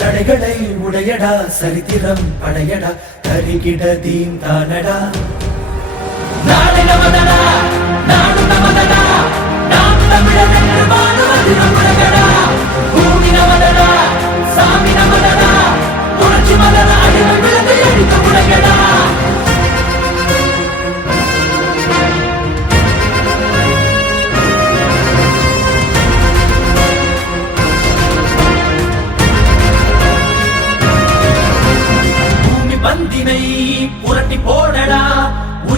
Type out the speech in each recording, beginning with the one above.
தடைகளை உடையடா சரித்திரம் படையடா கருகிட தீம் தானடா. நாடு நமதடா நாடு நமதடா.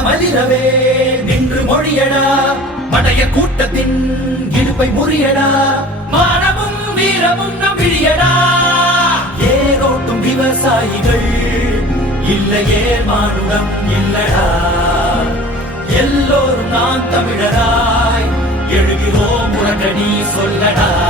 அண்ட மலிரவே நின்று மொழியடா. மடைய கூட்டத்தின் இடுப்பை முறியடா. மானமும் வீரமும் நம் ஏரோட்டும் விவசாயிகள் இல்லையே மானுடம் இல்லடா. எல்லோரும் நான் தமிழராய் எழுகிறோம் உடனடி சொல்லடா.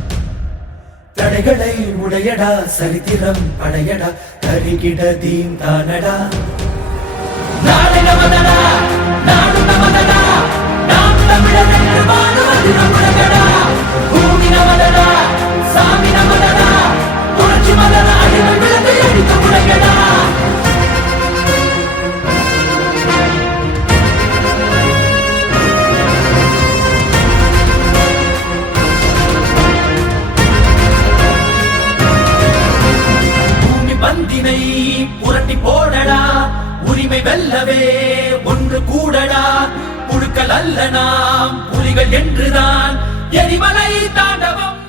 தடைகளை உடையடா சரித்திரம் படையடா கருகிட தீம் தானடா. நாடு நமதடா நாடு நமதடா நாம் தமிழர் வெல்லவே ஒன்று கூடடா புழுக்கள் அல்ல நாம் புலிகள் என்றுதான். எரிமலை தாண்டவம்